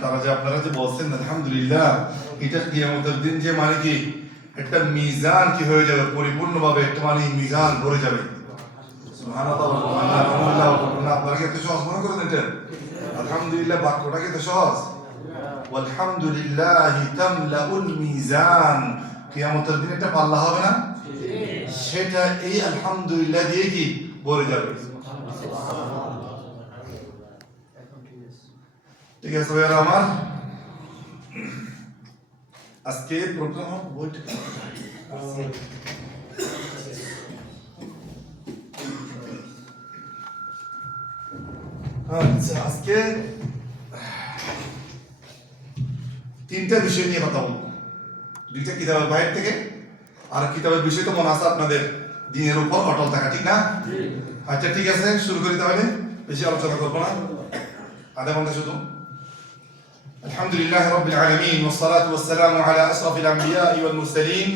তারা যে আপনারা যে বলছেন আলহামদুলিল্লাহ, এটা কিয়ামতের দিন যে মানে কি একটা মিজান কি হয়ে যাবে, পরিপূর্ণভাবে একটা মানে মিজান ভরে যাবে। সুবহানাল্লাহ, আলহামদুলিল্লাহ। আপনারা কি এত সহজ মনে করেন এটা? আলহামদুলিল্লাহ বাক্যটা কি এত সহজ? আলহামদুলিল্লাহি তামলাউল মিজান, কিয়ামতের দিন একটা পাল্লা হবে না, সেটা এই আলহামদুলিল্লাহ দিয়ে কি ভরে যাবে। ঠিক আছে ভাইয়ারা আমার, আজকে প্রোগ্রাম বইটা আচ্ছা, আজকে তিনটা বিষয় নিয়ে কথা বলবো। দুইটা কিতাবের বাইরে থেকে, আর কিতাবের বিষয় তো মনে আছে আপনাদের দিনের উপর অটল থাকা, ঠিক না? আচ্ছা ঠিক আছে, শুরু করি তাহলে, বেশি আলোচনা করবো না, আধা ঘন্টা শুধু। আলহামদুলিল্লাহ রাব্বিল আলামিন, والصلاة والسلام على أشرف الأنبياء والمرسلين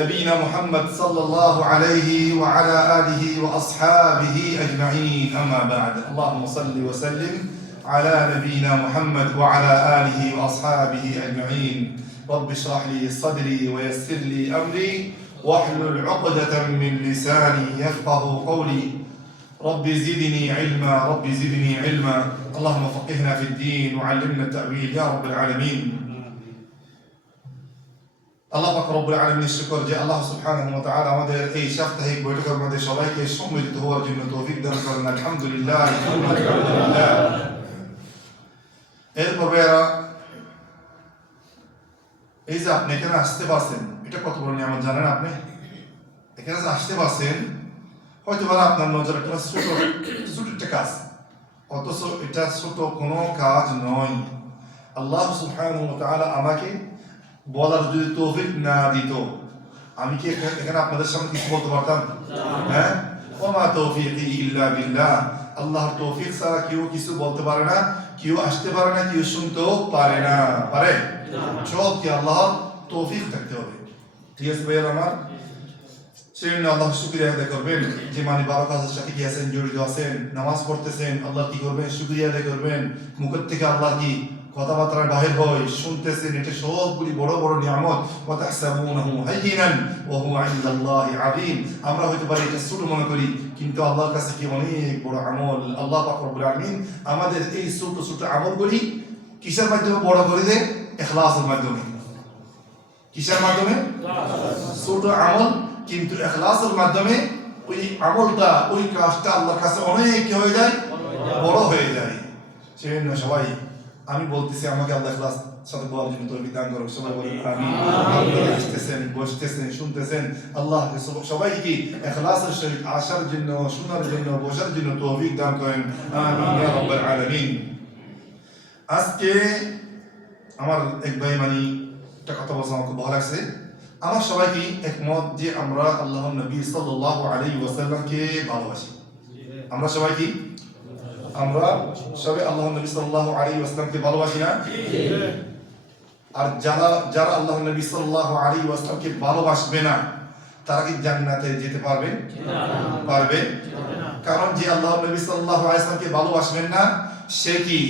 نبينا محمد صلى الله عليه وعلى آله وأصحابه أجمعين، أما بعد. اللهم صل وسلم على نبينا محمد وعلى آله وأصحابه أجمعين. رب اشرح لي صدري ويسر لي أمري واحلل عقدة من لساني يفقه قولي. رب زدني علما، رب زدني علما. اللهم فقهنا في الدين وعلمنا التأويل يا رب العالمين. আল্লাহ পাক রব্বুল আলামিনের শুকর যে আল্লাহ সুবহানাহু ওয়া তাআলা আমাদের এই সাপ্তাহিক বৈঠকের মধ্যে সবাইকে সম্মিলিত হওয়ার জন্য তৌফিক দান করেন। আলহামদুলিল্লাহ, আলহামদুলিল্লাহ। এরপর এই যে আপনি এখানে আসতে পারছেন, এটা কত বড় নিয়ামত জানেন? আপনি এখানে যে আসতে পারছেন, হয়তো বলা আপনার নজর একটা ছোট একটা কাজ, অথচ এটা ছোট কোনো কাজ নয়। আল্লাহ সুবহানাহু ওয়া তাআলা আমাকে বলার যদি তৌফিক না দিত, আমি কি এখানে আপনাদের সামনে কিছু বলতে পারতাম? হ্যাঁ, ওমা তৌফিকি ইল্লা বিল্লাহ। আল্লাহর তৌফিক ছাড়া কেউ কিছু বলতে পারে না, কেউ আসতে পারে না, কেউ শুনতেও পারে না, পারে? সব কি আল্লাহর তৌফিক থাকতে হবে। ঠিক আছে ভাইয়া আমার, সেজন্য আল্লাহ শুকরিয়া আদায় করবেন যে মানে 12 কাজের সাথে কি আছেন, জড়িত আছেন, নামাজ পড়তেছেন, আল্লাহ কি করবেন? শুকরিয়া আদায় করবেন। মুখের থেকে আল্লাহ কি কথাবার্তা বাহির হয়, শুনতেছেন, এটা সবগুলি বড় বড় নিয়ামত। ওয়া তাহসাবুনাহু হাইয়িনান ওয়া হুয়া ইনদাল্লাহি আযীম। আমরা হয়তো পারি এটা ছোট মনে করি, কিন্তু আল্লাহর কাছে কি অনেক বড় আমল। আল্লাহ পাক রব্বুল আলামিন আমাদের এই ছোট ছোট আমলগুলি কিসের মাধ্যমে বড় করে দেয়? ইখলাসের মাধ্যমে। কিসের মাধ্যমে? ছোট আমল, কিন্তু ইখলাসের মাধ্যমে ওই আমলটা, ওই কাজটা আল্লাহর কাছে অনেক কি হয়ে যায়? বড় হয়ে যায়। সেজন্য সবাই, আমি বলতেছি আমাকে আল্লাহ ইখলাস সাথে বলার জন্য তৌফিক দান করুন। সবাই বলেন আমিন। আপনারা আসতেছেন, বসতেছেন, শুনতেছেন, আল্লাহ সবাইকে কি ইখলাসের সহিত আসার জন্য, শোনার জন্য, বসার জন্য তৌফিক দান করেন। আমিন ইয়া রাব্বাল আলামিন। আজকে আমার এক ভাই মানে একটা কথা বলছে, আমার খুব ভালো লাগছে। আমার সবাইকে একমত যে আমরা আল্লাহর নবী সাল্লাল্লাহু আলাইহি ওয়াসাল্লামকে ভালোবাসি। আমরা সবাই কি? আমরা সবাই আল্লাহর নবী সাল্লাল্লাহু আলাইহি ওয়াসাল্লামকে ভালোবাসি না? আর যারা আল্লাহর নবী সাল্লাল্লাহু আলাইহি ওয়াসাল্লামকে ভালোবাসবে না, তারা কি জান্নাতে যেতে পারবে? পারবে? কারণ যে আল্লাহর নবী সাল্লাল্লাহু আলাইহি ওয়াসাল্লামকে ভালোবাসবেন না, সে কি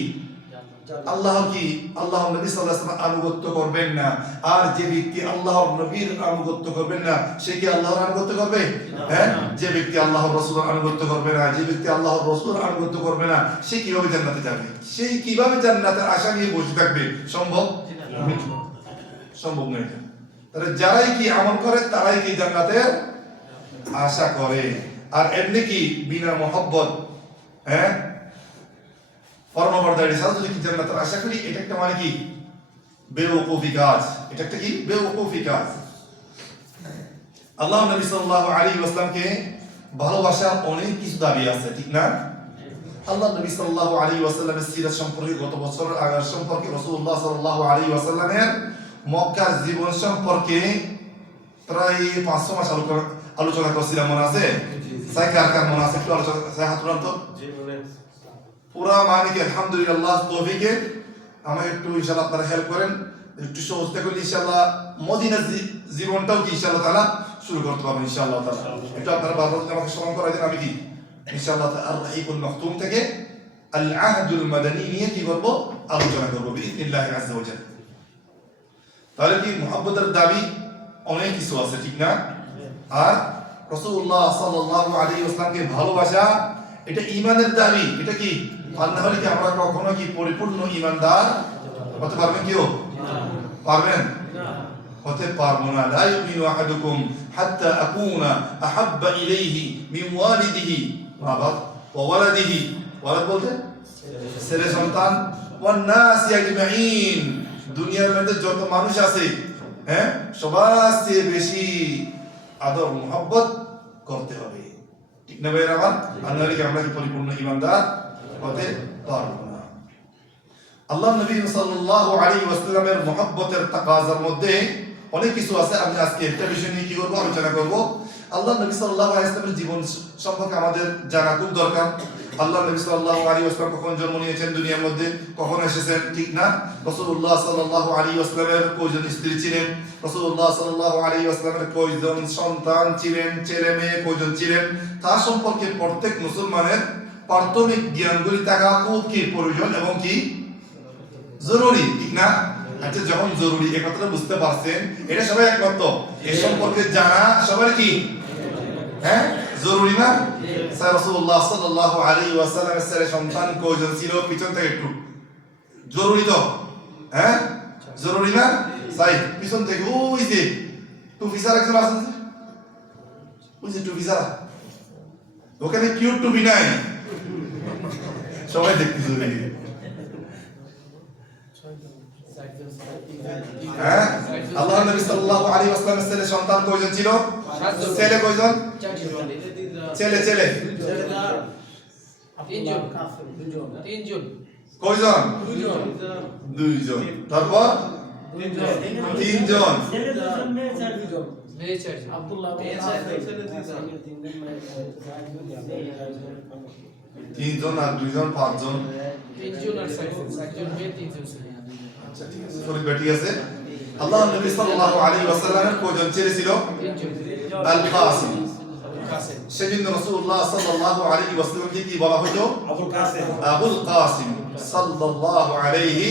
আল্লাহর নবী সাল্লাল্লাহু আলাইহি ওয়াসাল্লাম আনুগত্য করবেন না। আর যে ব্যক্তি আল্লাহর নবীর আনুগত্য করবেন না, সে কি আল্লাহর আনুগত্য করবে? হ্যাঁ, যে ব্যক্তি আল্লাহর রাসূলের আনুগত্য করবে না, যে ব্যক্তি আল্লাহর রাসূলের আনুগত্য করবে না, সে কিভাবে জান্নাতে যাবে? সে কিভাবে জান্নাতের আশা নিয়ে বসে থাকবে? সম্ভব? সম্ভব নয়। তাহলে যারাই কি আমল করে, তারাই কি জান্নাতের আশা করে। আর এমনি কি বিনা মহব্বত, হ্যাঁ, পরমাবর্তায় সাথে যদি কি জান্নাতের আশা করি, এটা একটা মানে কি বেওকুফি কাজ। এটা একটা কি বেওকুফি কাজ। আল্লাহ নবী সাল্লাল্লাহু আলাইহি ওয়াসাল্লামকে ভালোবাসার অনেক কিছু দাবি আছে, ঠিক না? আল্লাহ নবী সাল্লাল্লাহু আলাইহি ওয়াসাল্লামের সিরাত সম্পর্কে, গত বছরের আগের সম্পর্কে, রাসূলুল্লাহ সাল্লাল্লাহু আলাইহি ওয়াসাল্লামের মক্কার জীবন সম্পর্কে প্রায় 500 মাস আলোচনা করছিলাম, মনে আছে? কার মনে আছে? একটু আলোচনা হাত তুলান তো। পুরা মানে কি আলহামদুলিল্লাহ তৌফিকে আমাকে একটু ইনশাআল্লাহ আপনারা হেল্প করেন, একটু সহজতা করলে ইনশাআল্লাহ মদিনার জীবনটাও কি ইনশাআল্লাহ তাআলা শুরু করতে পারবেন ইনশাআল্লাহ তাআলা। এটা আপনারা বারবার আমাকে স্মরণ করাই দেন। আমি কি ইনশাআল্লাহ আর রাহিকুল মাকতুম থেকে আল আহদুল মাদানী নিয়ে কি করব? আলোচনা করবো বিইজনিল্লাহি আযজা ওয়া জাল্লা। তাহলে কি মুহাব্বতের দাবি অনেক কিছু আছে, ঠিক না? আর রাসূলুল্লাহ সাল্লাল্লাহু আলাইহি ওয়াসাল্লামকে ভালোবাসা এটা ঈমানের দাবি। এটা কি আর না হলে কি আমরা কখনো কি পরিপূর্ণ ঈমানদার হতে পারবেন? কেউ পারবেন? হতে পারবো না। লা ইউমিনু আহাদুকুম হাত্তা আকুনা আহাব্বা ইলাইহি মিন ওয়ালিদিহি ওয়া ওয়ালাদিহি। ওয়ালাদ বলতে ছেলে সন্তান, ওয়ান নাসি আজমাইন, দুনিয়ার মধ্যে যত মানুষ আছে, হ্যাঁ, সবার চেয়ে বেশি আদর মুহাব্বত করতে হবে, ঠিক না ভাইরা আমার? আর নাহলে কি আমরা কি পরিপূর্ণ ঈমানদার হতে পারবো না। আল্লাহ নবী সাল্লাল্লাহু আলাইহি ওয়াসাল্লামের মুহাব্বতের তাকাজার মধ্যে অনেক কিছু আছে। আমি আজকে একটা বিষয় নিয়ে কি করব, আলোচনা করব। আল্লাহ নবী সাল্লাল্লাহু আলাইহি ওয়াসাল্লামের জীবন সম্পর্কে আমাদের জানা খুব দরকার। আল্লাহ নবী সাল্লাল্লাহু আলাইহি ওয়াসাল্লাম কখন জন্ম নিয়েছেন দুনিয়ার মধ্যে, কখন এসেছেন, ঠিক না? রাসূলুল্লাহ সাল্লাল্লাহু আলাইহি ওয়াসাল্লামের কয়জন স্ত্রী ছিলেন, রাসূলুল্লাহ সাল্লাল্লাহু আলাইহি ওয়াসাল্লামের কয়জন সন্তান ছিলেন, ছেলে মেয়ে কয়জন ছিলেন, তার সম্পর্কে প্রত্যেক মুসলমানের প্রাথমিক জ্ঞানগুলি থাকা খুব কি প্রয়োজন এবং কি জরুরি, ঠিক না? আচ্ছা, যখন জরুরি এই কথাটা বুঝতে পারছেন, এটা সবাই একমত, এর সম্পর্কে জানা সবার কি হ্যাঁ জরুরি না? রাসূলুল্লাহ সাল্লাল্লাহু আলাইহি ওয়াসাল্লামের ছেলে সন্তান কয়জন ছিল, পিছন থেকে একটু জরুরি তো, হ্যাঁ জরুরি না? সাই পিছন থেকে ওই যে টুপি ছাড়া একজন আছে, ওই যে টুপি ছাড়া, ওখানে কিউট টুপি নাই, সবাই দেখতে জরুরি। হ্যাঁ, আল্লাহ নবী সাল্লাল্লাহু আলাইহি ওয়াসাল্লামের ছেলে সন্তান কয়জন ছিল? ছেলে কয়জন? ছেলে ছেলে তিনজন। কয়জন? দুইজন। তারপর তিনজন। তিনজন আর দুইজন, পাঁচজন। আচ্ছা ঠিক আছে, সরি বেটি আছে। আল্লাহ নবী সাল্লাল্লাহু আলাইহি ওয়াসাল্লামের কয়জন ছেলে ছিল? আল কাসিম। সেজন্য রাসূলুল্লাহ সাল্লাল্লাহু আলাইহি ওয়াসাল্লামকে কি বলা হতো? আবুল কাসিম। আবুল কাসিম সাল্লাল্লাহু আলাইহি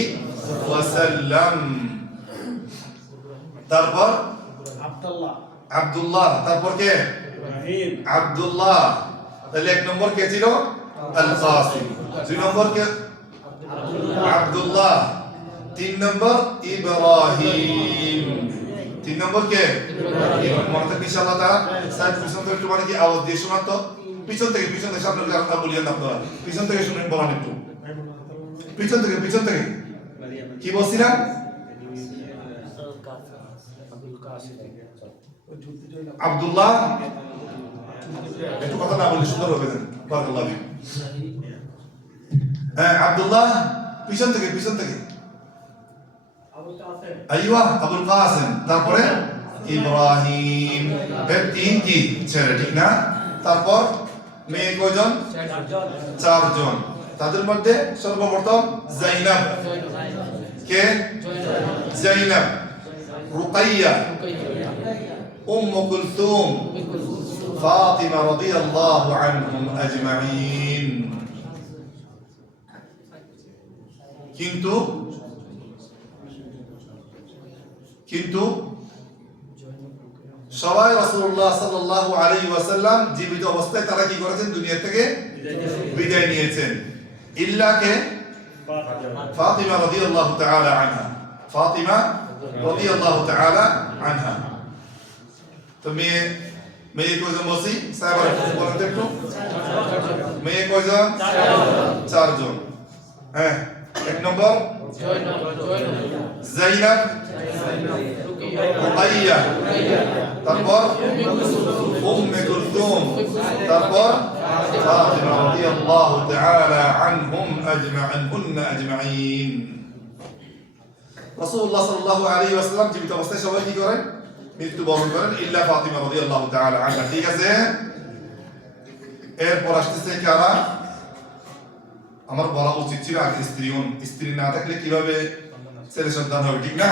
ওয়াসাল্লাম। তারপর আব্দুল্লাহ। আব্দুল্লাহ। তারপর কে? ইব্রাহিম। আব্দুল্লাহ। তাহলে এক নম্বর কে ছিল? আল কাসিম। দুই নম্বর কে? আব্দুল্লাহ। তিন নম্বর ইব্রাহিম। তিন নম্বর কে? মনে থাকবে ইনশাআল্লাহ তাআলা। সাইড পিছন থেকে একটু মানে কি আওয়াজ দিয়ে শোনান তো, পিছন থেকে সামনে কথা বলিয়েন না আপনারা, পিছন থেকে শুনেন, বলেন একটু পিছন থেকে কি বলছিলাম? আব্দুল্লাহ। একটু কথা না বললে সুন্দর হবে না, বারাকাল্লাহু ফিক। হ্যাঁ, আব্দুল্লাহ। পিছন থেকে আইওয়া আবুল কাসিম। তারপরে ইব্রাহিম। এর তিন কি ছেলে, ঠিক না? তারপর মেয়ে কয়জন? চারজন। তাদের মধ্যে সর্বপ্রথম যায়েনব। কে? যায়েনব। রুকাইয়া, উম্মু কুলসুম, ফাতিমা রাদিয়াল্লাহু আনহুম আজমাইন। কিন্তু সবাই রাসূলুল্লাহ সাল্লাল্লাহু আলাইহি ওয়াসাল্লাম জীবিত অবস্থায় তারা কি করেছেন? দুনিয়া থেকে বিদায় নিয়েছেন। ইল্লা কে? ফাতিমা রাদিয়াল্লাহু তাআলা আনহা। ফাতিমা রাদিয়াল্লাহু তাআলা আনহা। তো মেয়ে কয়জন বলছি? সাহাবারা বলেন তো একটু। মেয়ে কয়জন? চারজন। হ্যাঁ, এক নম্বর যায়েনব, রুকাইয়া, তারপর উম্মে কুলসুম, তারপর ফাতিমা রাদিয়াল্লাহু তাআলা আনহুম আজমাইন। রাসূলুল্লাহ সাল্লাল্লাহু আলাইহি ওয়াসাল্লাম জীবিত অবস্থায় সবাই কি করেন? মৃত্যুবরণ করেন, ইল্লা ফাতিমা রাদিয়াল্লাহু তাআলা আনহা। ঠিক আছে, এরপর আসতেছে কারা? আমার বলা উচিত ছিল আগে স্ত্রী না থাকলে কিভাবে ছেলে সন্তান হবে, ঠিক না?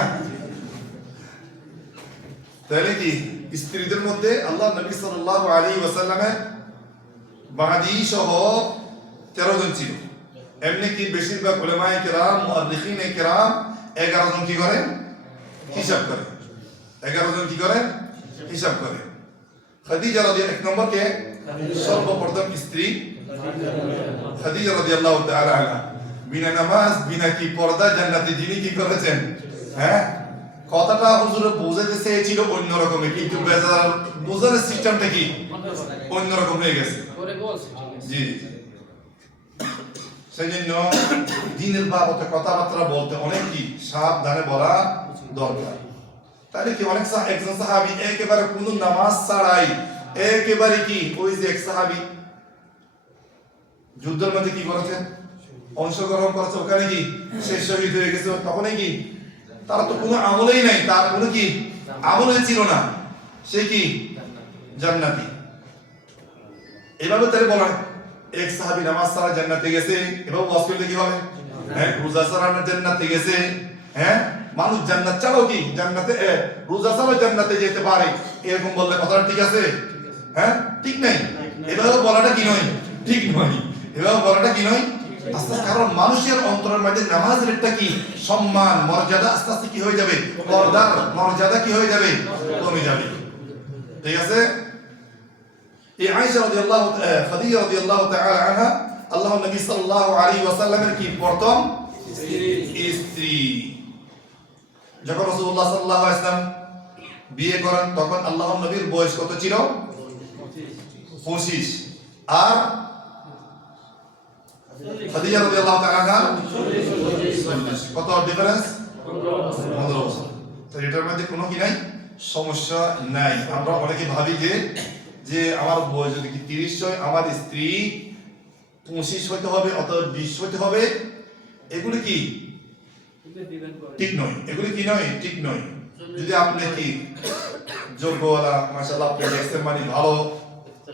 তাহলে কি স্ত্রীদের মধ্যে আল্লাহ নবী সাল্লাল্লাহু আলাইহি ওয়াসাল্লামের বাদি সহ 13 জন ছিল। এমনি কি বেশিরভাগ উলামায়ে কেরাম মুআররিখিনে কেরাম 11 জন কি করে হিসাব করে 11 জন কি করে হিসাব করে খাদিজা রাদিয়াল্লাহু এক নম্বর কে সর্বপ্রথম স্ত্রী খাদিজা রাদিয়াল্লাহু তাআলা আনহা বিনা নামাজ বিনা কি পর্দা জান্নাতে যিনি কি করেছেন হ্যাঁ কথাটা হুজুর বুঝাতে চেয়েছিল অন্য রকমের কিন্তু বেজার বোঝানোর সিস্টেমটা কি অন্য রকম হয়ে গেছে জি সেজন্য দিনের বাবদে কথাবার্তা বলতে অনেক কি সাবধানে বলা দরকার তাহলে কি অনেক একজন সাহাবী একেবারে কোনো নামাজ ছাড়াই একেবারে কি ওই যে এক সাহাবী যুদ্ধের মধ্যে কি করেছে অংশগ্রহণ করেছে ওখানে কি সে শহীদ হয়ে গেছে তখনই কি তার তো কোনো আমলই নাই তার কোনো কি আমলই ছিল না সে কি জান্নাতি এভাবে তাহলে বলা এক সাহাবী নামাজ ছাড়া জান্নাতে গেছে এভাবে ওয়াজ করলে কি হবে হ্যাঁ রোজা ছাড়া জান্নাতে গেছে হ্যাঁ মানুষ জান্নাত ছাড়াও কি জান্নাতে রোজা ছাড়াও জান্নাতে যেতে পারে এরকম বললে কথাটা ঠিক আছে হ্যাঁ ঠিক নাই এভাবে বলাটা কি নয় ঠিক নয় এভাবে বলাটা কি নয় আস্তে আস্তে কারণ মানুষের অন্তরের মধ্যে নামাজের একটা কি সম্মান মর্যাদা আস্তে আস্তে কি হয়ে যাবে পর্দার মর্যাদা কি হয়ে যাবে কমে যাবে ঠিক আছে এই আয়েশা রাদিয়াল্লাহু খাদিজা রাদিয়াল্লাহু তাআলা আনহা আল্লাহর নবী সাল্লাল্লাহু আলাইহি ওয়াসাল্লামের কি প্রথম স্ত্রী যখন রাসূলুল্লাহ সাল্লাল্লাহু আলাইহি ওয়াসাল্লাম বিয়ে করেন তখন আল্লাহর নবীর বয়স কত ছিল 25 আর খাদিজা রাদিয়াল্লাহু তাআলা আনহা কত ডিফারেন্স 15 বছর তো এটার মধ্যে কোনো কি নাই সমস্যা নাই আমরা অনেকে ভাবি যে আমার বয়স যদি কি 30 হয় আমার স্ত্রী 25 হতে হবে অথবা 20 হতে হবে এগুলো কি ঠিক নয় এগুলো কি নয় ঠিক নয় যদি আপনি কি যোগ্যওয়ালা মাশাআল্লাহ আপনি দেখছেন মানে ভালো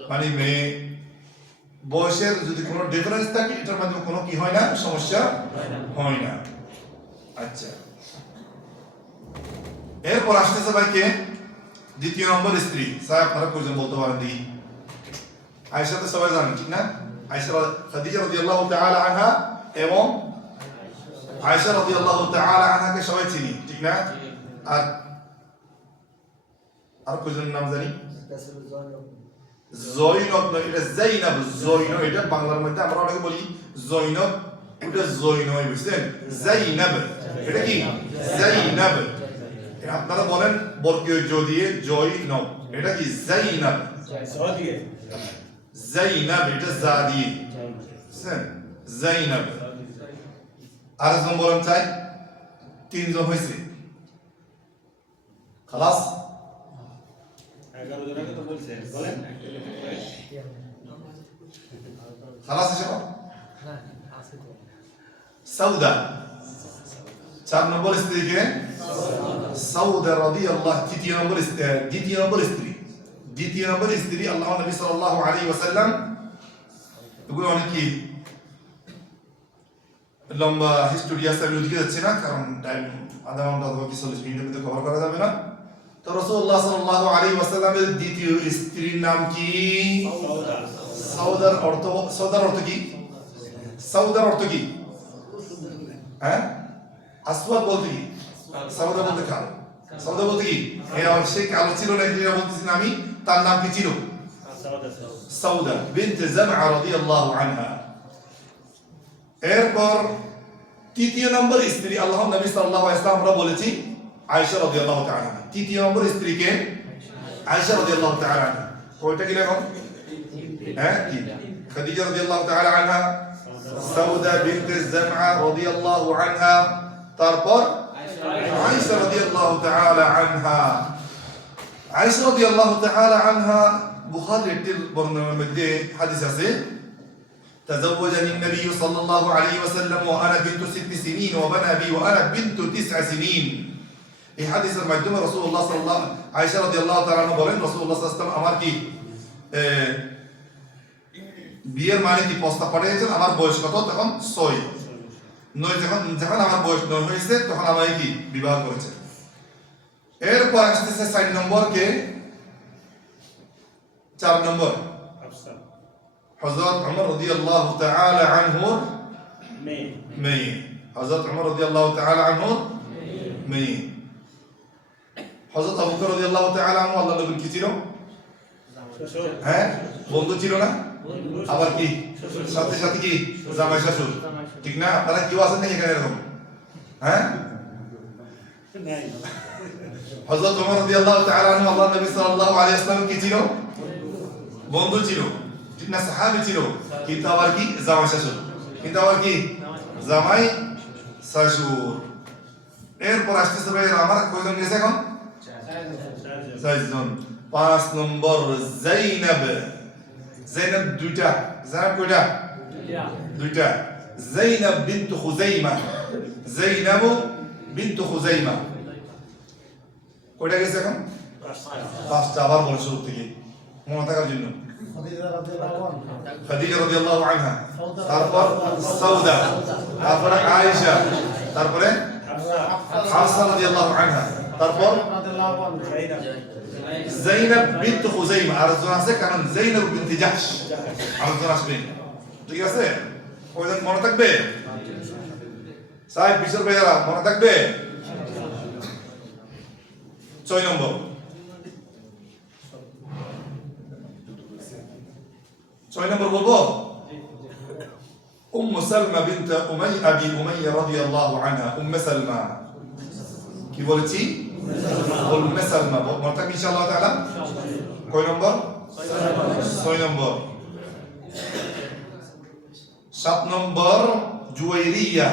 মানে মেয়ে বয়সের যদি কোনো ডিফারেন্স থাকে এটার মধ্যে কোনো কি হয় না সমস্যা হয় না আচ্ছা এরপর আসতেছে ভাইকে দ্বিতীয় নম্বর স্ত্রী স্যার আপনারা কোজন বলতে পারেন দেখি আয়েশা তো সবাই জানেন ঠিক না আয়েশা খাদিজা রাদিয়াল্লাহু তাআলা আনহা এবং আয়েশা রাদিয়াল্লাহু তাআলা আনহাকে সবাই চিনি ঠিক না আর কোজন নাম জানি জয়নব না এটা জাইনাব জয়নব এটা বাংলার মধ্যে আমরা অনেকে বলি জয়নব এটা জয়নব বুঝছেন জাইনাব এটা কি জাইনাব আপনারা বলেন বর্গীয় জ দিয়ে জয়নব এটা কি জাইনাব জাইনাব এটা জা দিয়ে বুঝছেন জাইনাব আর জন বলেন চাই তিনজন হয়েছে খালাস 11 জন আগে তো বলছেন বলেন খালাস এসব সাউদা 4 নম্বর স্ত্রীকে সাউদা রাদিয়াল্লাহু দ্বিতীয় নম্বর স্ত্রী আল্লাহর নবী সাল্লাল্লাহু আলাইহি ওয়াসাল্লাম এগুলো অনেক কি লম্বা হিস্টোরি আছে আমি ওদিকে যাচ্ছি না কারণ টাইম আধা ঘন্টা অথবা 40 মিনিটের মধ্যে কভার করা যাবে না তো রাসূলুল্লাহ সাল্লাল্লাহু আলাইহি ওয়াসাল্লামের দ্বিতীয় স্ত্রীর নাম কি সাউদার অর্থ কি সাউদার অর্থ কি হ্যাঁ আসওয়াদ বলতে কি সাউদা বলতে কালো সাউদা বলতে কি সে কালো ছিল না যেটা বলতেছি না আমি তার নাম কি ছিল সাউদা বিনত জামআ রাদিয়াল্লাহু আনহা এরপর তৃতীয় নম্বর স্ত্রী আল্লাহর নবী সাল্লাল্লাহু আলাইহি ওয়াসাল্লাম আমরা বলেছি আয়েশা রাদিয়াল্লাহু তাআলা তৃতীয় নম্বর স্ত্রীকে আয়েশা রাদিয়াল্লাহু তাআলা কয়টা কি এখন হ্যাঁ কি খাদিজা রাদিয়াল্লাহু তাআলা আনহা সাউদা বিনত জামআ রাদিয়াল্লাহু আনহা তারপর আয়েশা রাদিয়াল্লাহু তাআলা আনহা আয়েশা রাদিয়াল্লাহু তাআলা আনহা বুখারীর বর্ণনার মধ্যে হাদিস আছে تزوجني النبي صلى الله عليه وسلم وانا بنت 6 سنين وبنى بي وانا بنت 9 سنين এই হাদিসের মাধ্যমে রাসূলুল্লাহ সাল্লাল্লাহু আয়েশা রাদিয়াল্লাহু তাআলা বলেন রাসূলুল্লাহ সাল্লাল্লাহু আলাইহি ওয়াসাল্লাম আমার কি বিয়ের মানে কি প্রস্তাব পাঠিয়েছেন আমার বয়স কত তখন 6 যখন আমার বয়স 9 হয়েছে তখন আমাকে কি বিবাহ করেছে এরপর আসতেছে 4 নম্বর কে 4 নম্বর হযরত ওমর রাদিয়াল্লাহু তাআলা আনহু মেয়ে। হযরত ওমর রাদিয়াল্লাহু তাআলা আনহু মেয়ে। হযরত আবু বকর রাদিয়াল্লাহু তাআলা আনহু আল্লাহর নবীর কি ছিল? হ্যাঁ, বন্ধু ছিল না? আবার কি সাথে সাথে কি জামাই শ্বশুর, ঠিক না? আপনারা কেউ আছেন নাকি এখানে এরকম? হ্যাঁ, হযরত ওমর রাদিয়াল্লাহু তাআলা আনহু আল্লাহর নবী সাল্লাল্লাহু আলাইহি ওয়াসাল্লাম কি ছিল? বন্ধু ছিল, ঠিক না? সাহাবী ছিল, কিন্তু আবার কি জামাই শ্বশুর, কিন্তু আবার কি জামাই শ্বশুর। এরপর আসতেছে ভাই আমার কয়জন গেছে এখন? 4 জন। 5 নম্বর যায়নাব। যায়নাব দুইটা, যায়নাব কয়টা? দুইটা। যায়নাব বিনত খুযাইমা। যায়নাব বিনত খুযাইমা কয়টা গেছে এখন? 5টা। আবার বলো শুরু থেকে মনে থাকার জন্য। খাদিজা রাদিয়াল্লাহু আনহা, তারপর সাউদা, তারপরে আয়েশা, তারপরে হাফসা রাদিয়াল্লাহু আনহা, তারপর যায়নাব বিনত খুযাইমা। আর একজন আছে কারণ যায়নাব বিনত জাহশ, আরেকজন আসবে, ঠিক আছে? কয়জন মনে থাকবে? সাহেব বিশর ভাইয়ারা মনে থাকবে? 6 নম্বর। 6 নম্বর বলবো। সালমা বিনত আবি উমাইয়া রাদিয়াল্লাহু আনহা। সালমা কি বলেছি? সালমা মনে থাকবে ইনশাআল্লাহ তাআলা। কয় নম্বর? 6 নম্বর। 7 নম্বর জুয়াইরিয়া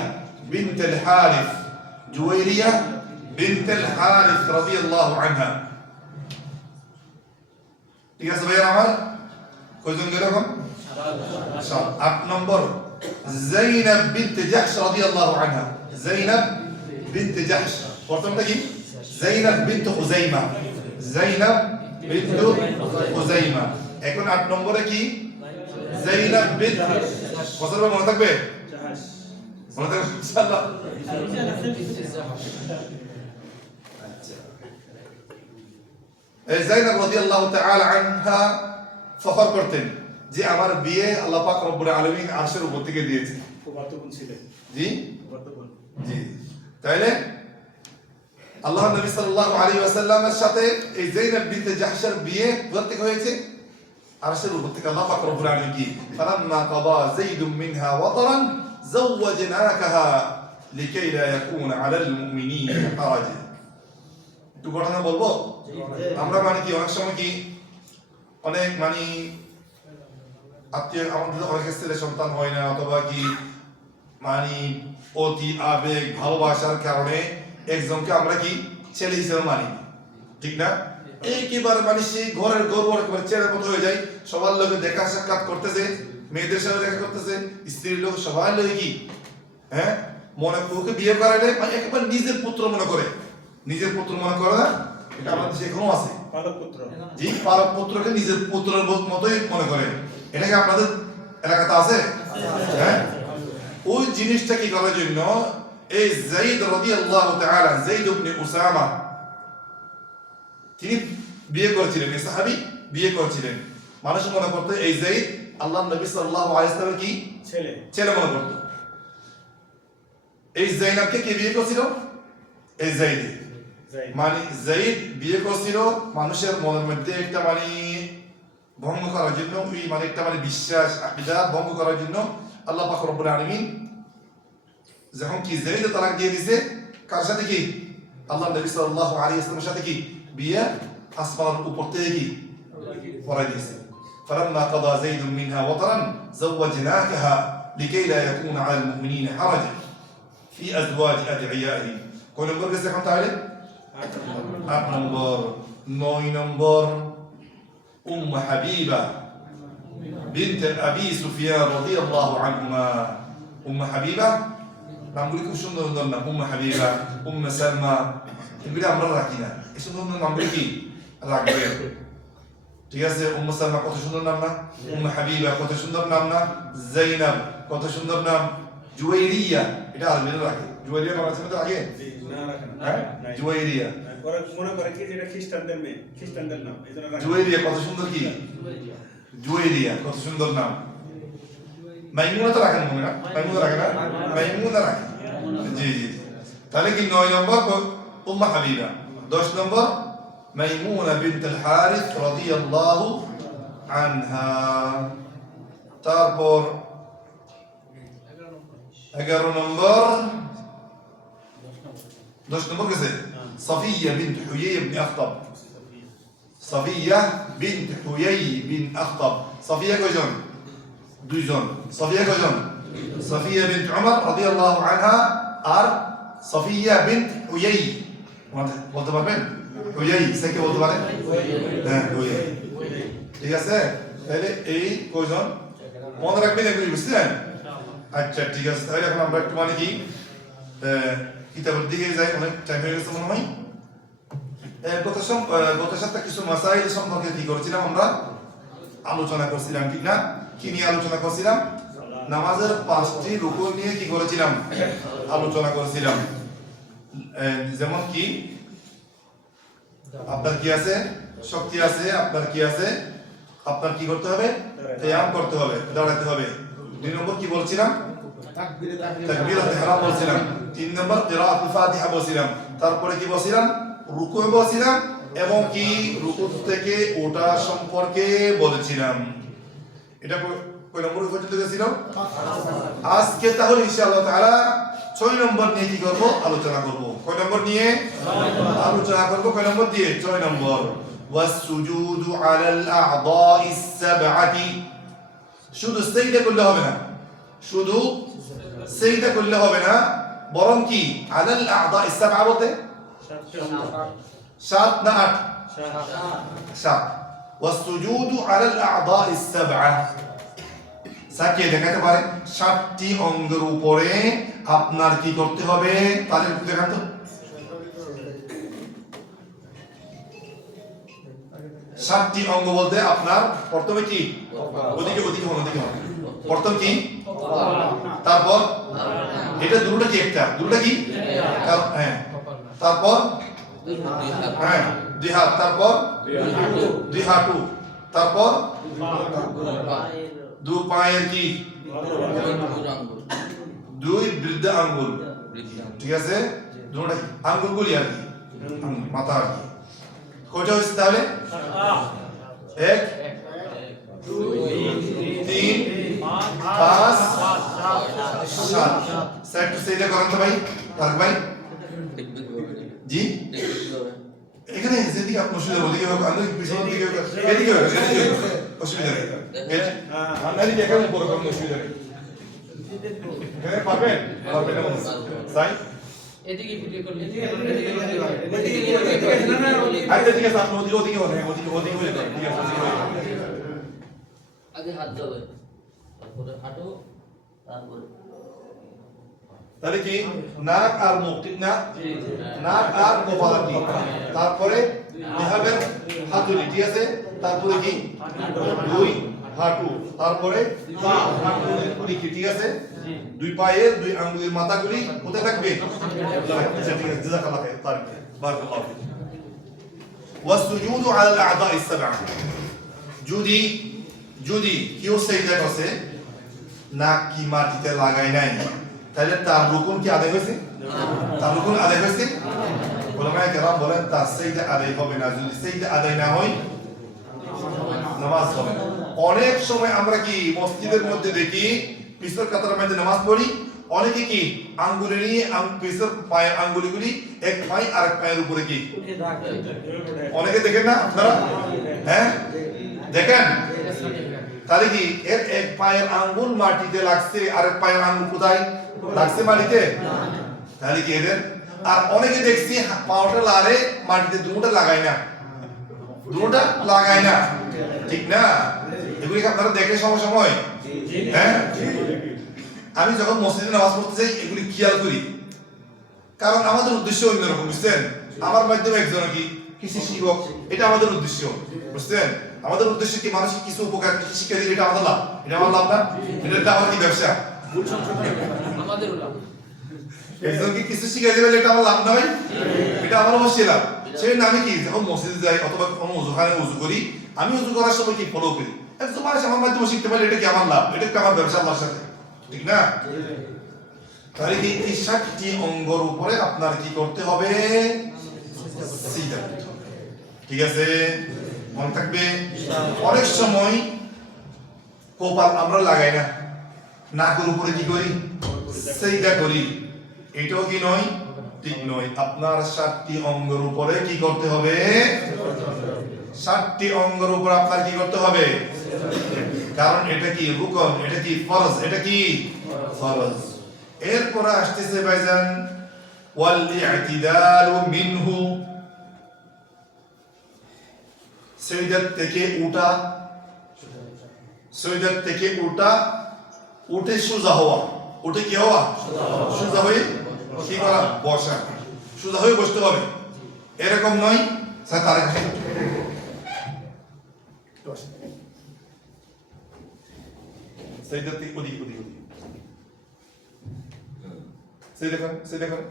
বিনত আল হারিস। জুয়াইরিয়া বিনত আল হারিস রাদিয়াল্লাহু আনহা, ঠিক আছে ভাইয়া আমার? কয়জন গেল এখন? 7। 8 নম্বর যায়নাব বিনত জাহশ রাদিয়াল্লাহু আনহা। যায়নাব বিনত জাহশ, প্রথমটা কি? যায়নাব বিনত খুযাইমা। যায়নাব বিনত খুযাইমা। এখন 8 নম্বরে কি? যায়নাব বিনত, বছর মনে থাকবে? মনে থাকবে ইনশাআল্লাহ। যায়নাব রাদিয়াল্লাহু তাআলা আনহা ফখর করতেন যে আমার বিয়ে আল্লাহ পাক রব্বুল আলামিন আরশের উপর থেকে দিয়েছে। জি জি। তাইলে আল্লাহর নবী সাল্লাল্লাহু আলাইহি ওয়াসাল্লামের সাথে এই যায়নাব বিনত জাহশের বিয়ে কোথা থেকে হয়েছে? আরশের উপর থেকে। আল্লাহ পাক রব্বুল আলামিন কি ফালাম্মা কাদা যায়দুম মিনহা ওয়াতারান যাওয়াজনাকাহা লিকাই লা ইয়াকুনা আলাল মুমিনিনা হারাজ। একটু ঘটনা বলবো। আমরা মানে কি অনেক সময় কি অনেক মানে আত্মীয় আমাদের অনেক ছেলে সন্তান হয় না, অথবা কি মানে অতি আবেগ ভালোবাসার কারণে একজনকে আমরা কি ছেলে হিসেবে মানি, ঠিক না? একেবারে মানে সেই ঘরের গর্ব একেবারে ছেলের মতো হয়ে যায়। সবার লোকে দেখা সাক্ষাৎ করতেছে, মেয়েদের সাথে দেখা করতেছে, স্ত্রীর লোক সবার লোকে কি হ্যাঁ মনে ওকে বিয়ে করাইলে মানে একেবারে নিজের পুত্র মনে করে। নিজের পুত্র মনে করে না? এটা আমাদের দেশে এখনো আছে। পালক পুত্র, জি, পালক পুত্রকে নিজের পুত্রের মতোই মনে করে। এটা কি আপনাদের এলাকাতে আছে? হ্যাঁ, ওই জিনিসটা কি করার জন্য এই যায়েদ রাদিয়াল্লাহু তাআলা, যায়েদ ইবনে উসামা, তিনি বিয়ে করেছিলেন, এই সাহাবী বিয়ে করেছিলেন। মানুষ মনে করত এই যায়েদ আল্লাহর নবী সাল্লাল্লাহু আলাইহি ওয়াসাল্লামের কি ছেলে মনে করত। এই যায়নাবকে কে বিয়ে করেছিল? এই যায়েদ। মানে যায়েদ বিয়ে করেছিল মানুষের মনের মধ্যে একটা মানে ভঙ্গ করার জন্য, ওই মানে একটা মানে বিশ্বাস আকীদা ভঙ্গ করার জন্য আল্লাহ পাক রব্বুল আলামিন যখন কি যায়েদ তালাক দিয়ে দিয়েছে, কার সাথে কি? আল্লাহর নবী সাল্লাল্লাহু আলাইহি ওয়াসাল্লামের সাথে কি বিয়ে আসমানের উপর থেকে কি পড়াই দিয়েছে। ফালাম্মা কাদা যায়েদ মিনহা ওয়াতারান যাওয়াজনাকাহা লিকাই লা ইয়াকুনা আলাল মুমিনিনা হারাজ ফি আজওয়াজ আদিয়াইহিম। কোন নম্বর গেছে এখন তাহলে? 8 নম্বর। 9 নম্বর হাবিবা বিনত আবি সুফিয়ান রাদিয়াল্লাহু আনহুমা। হাবিবা নামগুলি খুব সুন্দর সুন্দর নাম। হাবিবা, সালমা, এগুলি আমরা রাখি না। এই সুন্দর সুন্দর নামগুলি কি রাখবেন, ঠিক আছে? সালমা কত সুন্দর নাম না? হাবিবা কত সুন্দর নাম না? যায়নাব কত সুন্দর নাম? জুয়াইরিয়া, এটা আরবিরা রাখে। জুয়াইরিয়া নাম আছে না আগে? না রাখে না। হ্যাঁ, জুয়াইরিয়া ওরা মনে করে কি যেটা খ্রিস্টানদের মেয়ে, খ্রিস্টানদের নাম, এজন্য রাখে। জুয়াইরিয়া কত সুন্দর কি? জুয়াইরিয়া কত সুন্দর নাম। মাইমুনা তো রাখেন মনে না, মাইমুনা রাখে না, মাইমুনা রাখে। জি জি জি। তাহলে কি 9 নম্বর উম্মে হাবিবা, 10 নম্বর মাইমুনা বিনত আল হারিস রাদিয়াল্লাহু আনহা। তারপর 11 নম্বর 10 নম্বর কাছে সাফিয়া বিনত হুয়াই ইবনে আখতাব। সাফিয়া বিনত হুয়াই বিন আখতাব। সাফিয়া কয়জন? দুইজন। সাফিয়া কয়জন? সাফিয়া বিনত উমর রাদিয়াল্লাহু আনহা আর সাফিয়া বিনত হুয়াই। বলতে পারবেন? হুয়াই সে কে বলতে পারে? হ্যাঁ হুয়াই। ঠিক আছে, তাহলে এই কয়জন মনে রাখবেন, এগুলি বুঝছেন? আচ্ছা ঠিক আছে, তাহলে এখন আমরা একটু মানে কি কিতাবের দিকে যাই, অনেক টাইম হয়ে গেছে মনে হয়। গত সপ্তাহে কিছু মাসাইল সম্পর্কে কি করেছিলাম, আমরা আলোচনা করছিলাম, ঠিক না? কি নিয়ে আলোচনা করছিলাম? নামাজের 5টি রুকু নিয়ে কি করেছিলাম? আলোচনা করেছিলাম। যেমন কি আপনার কি আছে? শক্তি আছে, আপনার কি আছে? আপনার কি করতে হবে? কিয়াম করতে হবে, দাঁড়াতে হবে। 2 নম্বর কি বলছিলাম? তাকবীরাতুল ইহরাম বলছিলাম। 3 নম্বর কিরাআতুল ফাতিহা বলছিলাম। তারপরে কি বলছিলাম? রুকু বলছিলাম, এবং কি রুকু থেকে ওঠা সম্পর্কে বলেছিলাম। এটা কয় নম্বর পর্যন্ত গেছিল? আজকে তাহলে ইনশাআল্লাহ তাআলা 6 নম্বর নিয়ে কি করব? আলোচনা করব। কয় নম্বর নিয়ে আলোচনা করব? কয় নম্বর দিয়ে? 6 নম্বর। ওয়াসসুজুদু আলাল আ'দাইস সাবআতি। শুধু সিজদা করলে হবে না, শুধু সিজদা করলে হবে না, বরং কি আলাল আ'দাইস সাবআ বলতে 7 না 8? 7। ওয়াসসুজুদু আলাল আ'দাইস সাবআ, সাকিয়ে দেখাতে পারে 7টি অঙ্গের উপরে আপনার কি করতে হবে? তাদের দেখান তো। 7টি অঙ্গ বলতে আপনার প্রথমে কি? ওদিকে ওদিকে হন, ওদিকে হন। প্রথম কি? তারপর এটা দুটোটা কি? একটা দুটোটা কি? হ্যাঁ। তারপর হ্যাঁ দুই হাত, তারপর দুই হাঁটু, তারপর দু পায়ের কি? দুই বৃদ্ধ আঙ্গুল। ঠিক আছে, দুটোটা কি? আঙ্গুলগুলি আর কি, মাথা আর কি। কয়টা হয়েছে তাহলে? 1 2 3 5 7। সেট সেটা করেন তো ভাই, তারক ভাই। জি এখানে যেদিকে আপনি অসুবিধা বলি কি হবে, আন্দর পিছনের দিকে এদিকে হবে, এদিকে অসুবিধা নেই। আপনারই দেখেন বড় কোনো অসুবিধা নেই। এখানে পারবেন? পারবেন না তাই এদিকে ভিডিও করলে আচ্ছা ঠিক আছে, আপনি ওদিকে ওদিকে হন, ওদিকে ওদিকে হয়ে যান। ঠিক আছে, আগে হাত দেবে, তারপরে হাঁটো, তারপরে তাহলে কি নাক আর মুখ, ঠিক না? নাক আর কপাল কি, তারপরে দেহের হাতুড়ি, ঠিক আছে, তারপরে কি দুই হাঁটু, তারপরে পা হাঁটুর কি, ঠিক আছে, দুই পায়ের দুই আঙ্গুলের মাথাগুলি কোথায় থাকবে? আচ্ছা ঠিক আছে, জাযাকাল্লাহ খাইর, বারাকাল্লাহু ফিক। ওয়াসসুজুদু আলাল আ'দাইস সাবআ, যদি যদি কেউ সিজদা করছে নাক কি মাটিতে লাগায় নাই, তাহলে তার রুকুন কি আদায় হয়েছে? তার রুকুন আদায় হয়েছে? উলামায়ে কেরাম বলেন তার সিজদা আদায় হবে না। যদি সিজদা আদায় না হয় নামাজ হবে না। অনেক সময় আমরা কি মসজিদের মধ্যে দেখি পিছর কাতারের মধ্যে নামাজ পড়ি, অনেকে কি আঙ্গুলে নিয়ে পিছর পায়ের আঙ্গুলিগুলি এক পায়ে আরেক পায়ের উপরে কি অনেকে দেখেন না আপনারা? হ্যাঁ দেখেন। তাহলে কি এর এক পায়ের আঙ্গুল মাটিতে লাগছে, আরেক পায়ের আঙ্গুল কোথায় লাগছে? মাটিতে। তাহলে কি এদের? আর অনেকে দেখছি পাওটা লারে মাটিতে দুটা লাগায় না, দুটা লাগায় না, ঠিক না? এগুলি আপনারা দেখে সময় সময়। হ্যাঁ আমি যখন মসজিদে নামাজ পড়তে যাই এগুলি খেয়াল করি, কারণ আমাদের উদ্দেশ্য অন্যরকম, বুঝছেন? আমার মাধ্যমে একজন কি কৃষি শিক্ষক, এটা আমাদের উদ্দেশ্য, বুঝছেন? আমাদের উদ্দেশ্য কি মানুষকে কিছু উপকার, কিছু শিক্ষা দিলে এটা আমাদের লাভ, এটা আমার লাভ না, এটা আমার কি ব্যবসা? আমাদেরও লাভ। একজনকে কিছু শিখাই দিলে এটা আমার লাভ না ভাই, এটা আমার অবশ্যই লাভ। সেই আমি কি যখন মসজিদে যাই অথবা কোনো ওযুখানে ওযু করি, আমি ওযু করার সময় কি ফলো করি, একজন মানুষ আমার মাধ্যমে শিখতে পারলে এটা কি আমার লাভ, এটা কি আমার ব্যবসা আল্লাহর সাথে, ঠিক না? তাহলে কি এই 7টি অঙ্গর উপরে আপনার কি করতে হবে? সিজদা করতে হবে, ঠিক আছে? মনে থাকবে। অনেক সময় কপাল আমরা লাগাই না, নাকের উপরে কি করি? সিজদা করি। এটাও কি নয়? ঠিক নয়। আপনার 7টি অঙ্গের উপরে কি করতে হবে? 7টি অঙ্গের উপর আপনার কি করতে হবে? কারণ এটা কি রুকন, এটা কি ফরজ, এটা কি ফরজ। এরপর আসতেছে ভাইজান ওয়াল ইতিদালু মিনহু, সিজদা থেকে উঠা, সিজদা থেকে উঠা, উঠে সোজা হওয়া, উঠে কি হওয়া? সোজা হয়ে কি করা? বসা। সোজা হয়ে বসতে হবে, এরকম নয় স্যার তার সিজদা থেকে ওদিকে ওদিকে ওদিকে সিজদা করেন,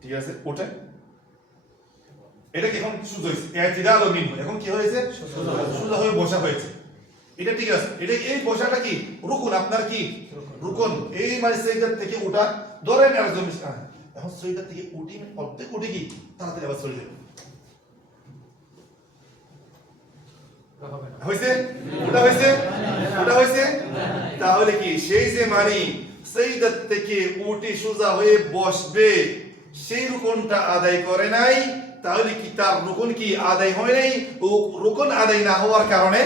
ঠিক আছে? ওঠে, এটা কি এখন সোজা হয়েছে? ইতিদাল ও মিনহু, এখন কি হয়েছে? সোজা হয়ে বসা হয়েছে, এটা ঠিক আছে। এটা এই বসাটা কি রুকুন, আপনার কি রুকুন। এই মানে সিজদা থেকে ওঠা, ধরেন একদম এখন সিজদা থেকে উঠি অর্ধেক উঠে কি তাড়াতাড়ি আবার চলে যাবে, হয়েছে? ওটা হয়েছে, ওটা হয়েছে। তাহলে কি সেই যে মানে সিজদা থেকে উঠে সোজা হয়ে বসবে, সেই রুকুনটা আদায় করে নাই, তাহলে কি তার রুকুন কি আদায় হয় নাই? ও রুকুন আদায় না হওয়ার কারণে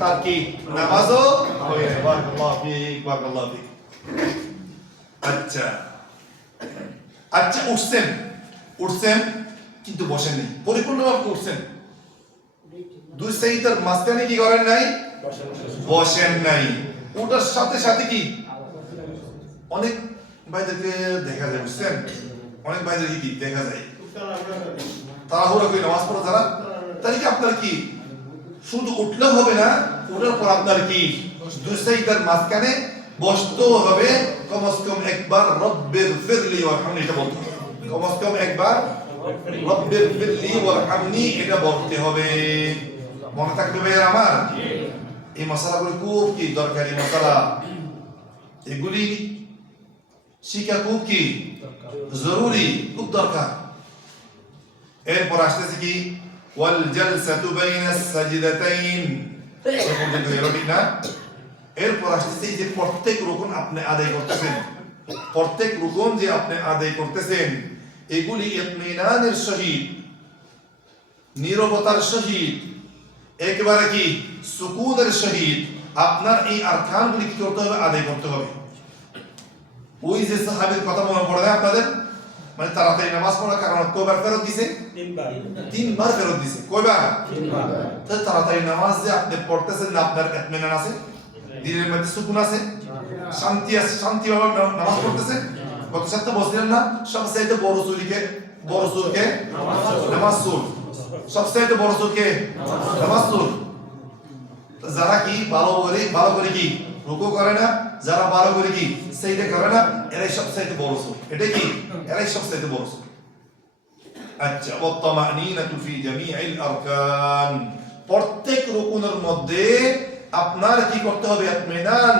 তার কি নামাজও হয় না। বারাকাল্লাহু ফিক, বারাকাল্লাহু ফিক। আচ্ছা আচ্ছা, উঠছেন, উঠছেন কিন্তু বসেননি, পরিপূর্ণভাবে উঠছেন, দুই সাইদার মাঝখানে কি করেন নাই? বসেন নাই। ওটার সাথে সাথে কি অনেক ভাইদেরকে দেখা যায়, বুঝছেন? অনেক ভাইদেরকে কি দেখা যায় তাড়াহুড়া করে নামাজ পড়ে যারা, তাহলে কি আপনার কি শুধু উঠলেও হবে না, ওঠার পর আপনার কি দুই সাইদার মাঝখানে বসতেও হবে, কমস কম একবার রব্বির ফিরলি ওয়ারহামনি, এটা বলতে হবে। কমস কম একবার রব্বির ফিরলি ওয়ারহামনি, এটা বলতে হবে। মনে থাকবে ভাইয়ের আমার, এই মশালাগুলো খুব কি দরকারি মশালা, এগুলি শিখা খুব কি জরুরি, খুব দরকার। এরপর আসতেছে কি ওয়াল জালসাতু বাইনাস সাজদাতাইন, ঠিক না? এরপর আসতেছে যে প্রত্যেক রুকুন আপনি আদায় করতেছেন, প্রত্যেক রুকুন যে আপনি আদায় করতেছেন, এগুলি ইতমিনানের সহিত, নীরবতার সহিত, একেবারে কি সুকুনের সহিত আপনার এই আরকানগুলি কি করতে হবে? আদায় করতে হবে। ওই যে সাহাবীর কথা মনে পড়ে না আপনাদের? মানে তাড়াতাড়ি নামাজ পড়ার কারণে কয়বার ফেরত দিছে? 3 বার ফেরত দিছে। কয়বার? 3 বার। তাহলে তাড়াতাড়ি নামাজ যে আপনি পড়তেছেন না, আপনার ইতমিনান আছে, দিনের মধ্যে সুকুন আছে, শান্তি আছে, শান্তিভাবে নামাজ পড়তেছেন। কত সাথে বলছিলেন না, সবচাইতে বড় চুরিকে, বড় চুরকে নামাজ চুর, সবচাইতে বড় চুরকে নামাজ চুর। যারা কি ভালো করে কি রুকু করে না, যারা ভালো করে কি সিজদা করে না, এরাই সবচাইতে বড় চোর। এটা কি এরাই সবচাইতে বড় চোর। আচ্ছা, ওয়াত্তামানিনাতু ফি জামিইল আরকান, প্রত্যেক রুকুনের মধ্যে আপনার কি করতে হবে? ইতমিনান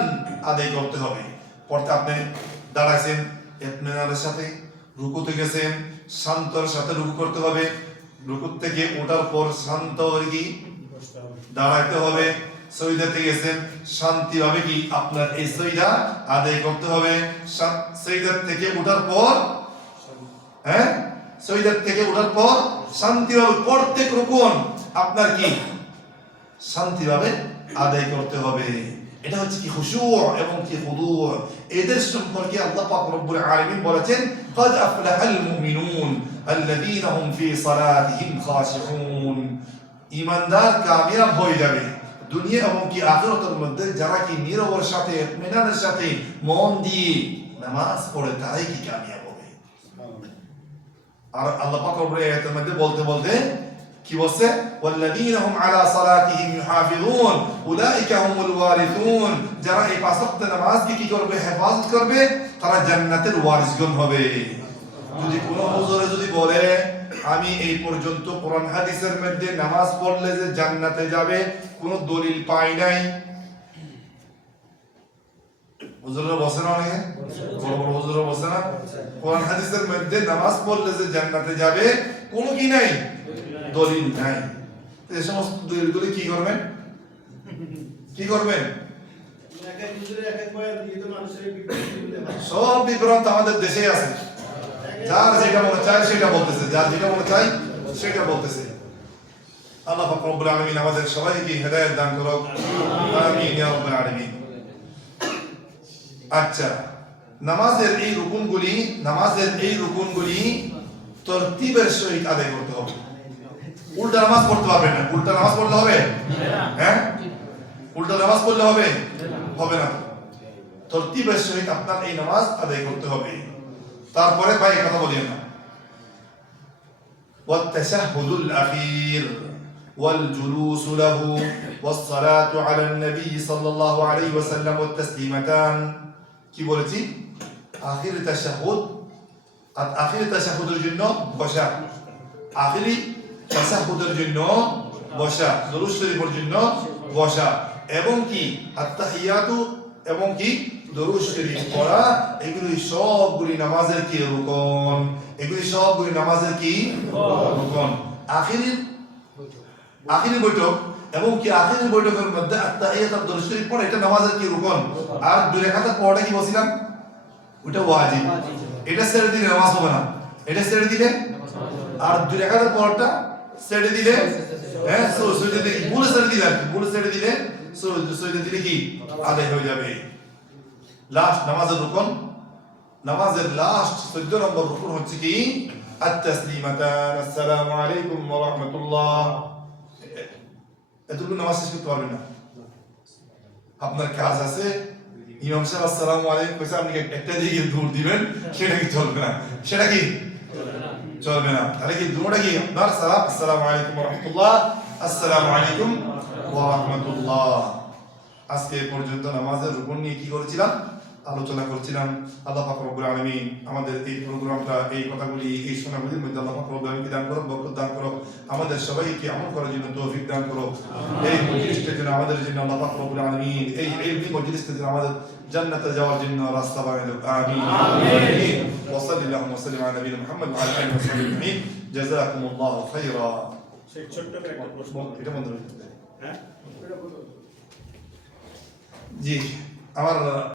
আদায় করতে হবে। পড়তে আপনি দাঁড়াইছেন, ইতমিনানের সাথে রুকুতে গেছেন, শান্তর সাথে রুকু করতে হবে। রুকু থেকে ওঠার পর শান্ত হয়ে কি দাঁড়াইতে হবে। সজদাতে গেছেন, শান্তিভাবে কি আপনার এই সজদা আদায় করতে হবে। সজদা থেকে ওঠার পর, হ্যাঁ, সজদা থেকে ওঠার পর শান্তিভাবে প্রত্যেক রুকুন আপনার কি শান্তিভাবে আদায় করতে হবে। এটা হচ্ছে কি খুশু' এবং কি খুদু'। এদের সম্পর্কে আল্লাহ পাক রব্বুল আলামিন বলেছেন, قد أفلح المؤمنون الذين هم في صلاتهم خاشعون। ঈমানদার কামিয়াব হয়ে যাবে দুনিয়া এবং কি আখিরাতের মধ্যে, যারা কি নীরবের সাথে ইতমিনানের সাথে মন দিয়ে নামাজ পড়ে, তারাই কি কামিয়াব হবে। আর আল্লাহ পাক রব্বুল আয়াতের মধ্যে বলতে বলতে কি বলছে? ওয়াল্লাযীনা হুম আলা সালাতিহিম ইউহাফিযুন উলাইকা হুমুল ওয়ারিসুন। যারা এই পাঁচ ওয়াক্ত নামাজকে কি করবে? হেফাজত করবে, তারা জান্নাতের ওয়ারিসগণ হবে। যদি কোনো হুজুরে যদি বলে আমি এই পর্যন্ত কোরআন হাদিসের মধ্যে নামাজ পড়লে যে জান্নাতে যাবে কোনো দলিল পাই নাই। হুজুররা বসে না অনেকে, বড় বড় হুজুররা বসে না? কোরআন হাদিসের মধ্যে নামাজ পড়লে যে জান্নাতে যাবে কোনো কি নাই, দলিল নাই। এই সমস্ত দলিলগুলি কি করবেন, কি করবেন? সব বিভ্রান্ত আমাদের দেশে আছে, যার যেটা মনে চায় সেটা বলতেছে, যার যেটা মনে চায় সেটা বলতেছে। আল্লাহ পাক রব্বুল আলামিন আমাদের সবাইকে হেদায়েত দান করুক, আমিন ইয়া রাব্বাল আলামিন। আচ্ছা, নামাজের এই রুকুনগুলি তরতিবের সহিত আদায় করতে হবে। উল্টা নামাজ পড়তে পারবেন না। উল্টা নামাজ পড়লে হবে? হ্যাঁ, উল্টা নামাজ পড়লে হবে? হবে না। তরতিবের সহিত আপনার এই নামাজ আদায় করতে হবে। তারপরে ভাই কথা বলিয়েন না। والتشهد الأخير والجلوس له والصلاة على النبي صلى الله عليه وسلم والتسليمتان কি বলেছি? আখিরি তাশাহুদ, আর আখিরি তাশাহুদের জন্য বসা, আখিরি তাশাহুদের জন্য বসা, দুরূদ শরীফের জন্য বসা, এবং কি আত-তাহিয়াতু, এবং কি দুরূদ শরীফ পড়া, এগুলি সবগুলি নামাজের কি রুকন, এগুলি সবগুলি নামাজের কি রুকন। আখিরি বৈঠক এবং কি আখিরি বৈঠকের মধ্যে আত-তাহিয়াত আর দুরূদ শরীফ পড়া, এটা নামাজের কি রুকন। আর দুই রাকাত পড়াটা কি বলছিলাম, ওটা ওয়াজিব। এটা ছেড়ে দিলে নামাজ হবে না, এটা ছেড়ে দিলে, আর দুই রাকাত পড়াটা ছেড়ে দিলে, হ্যাঁ সুজুদে দিলে, ভুলে ছেড়ে দিলে, ভুলে ছেড়ে দিলে সুজুদে দিলে কি আদায় হয়ে যাবে। লাস্ট নামাজের রুকন, নামাজের লাস্ট 14 নম্বর রুকন হচ্ছে কি আত-তাসলিমাতান, আসসালামু আলাইকুম ওয়া রাহমাতুল্লাহ। এতটুকু নামাজ শেষ করতে পারবেন না। আপনার কাজ আছে, ইমাম সাহেব আসসালামু আলাইকুম কইছে, আপনি একটা দিকে দৌড় দিবেন, সেটা কি চলবে না, সেটা কি চলবে না। তাহলে কি দৌড়টা কি আপনার সালাম, আসসালামু আলাইকুম ওয়া রাহমাতুল্লাহ, আসসালামু আলাইকুম ওয়া রাহমাতুল্লাহ। আজকে পর্যন্ত নামাজের রুকন নিয়ে কি করেছিলাম, আলোচনা করছিলাম। আল্লাহ পাক রব্বুল আলামিন আমাদের এই প্রোগ্রামটা, এই কথাগুলি, এই শোনাগুলির মধ্যে আল্লাহ পাক রব্বুল আলামিন দান করো, বরকত দান করো, আমাদের সবাইকে আমল করার জন্য তৌফিক দান করো। এই মজলিসটার জন্য আমাদের জন্য আল্লাহ পাক রব্বুল আলামিন এই ইলমি মজলিসটার জন্য আমাদের জান্নাতে যাওয়ার জন্য রাস্তা বানিয়ে দাও, আমিন আমিন। ওয়া সাল্লাল্লাহু ওয়া সাল্লাম আলা নবিয়িনা মুহাম্মদ ওয়া আলা আলিহি ওয়া সাহবিহি আজমাইন। জাযাকুমুল্লাহু খাইরা। সেই ছোট্ট করে একটা প্রশ্ন, এটা বন্ধ করতে। হ্যাঁ, জি, আমার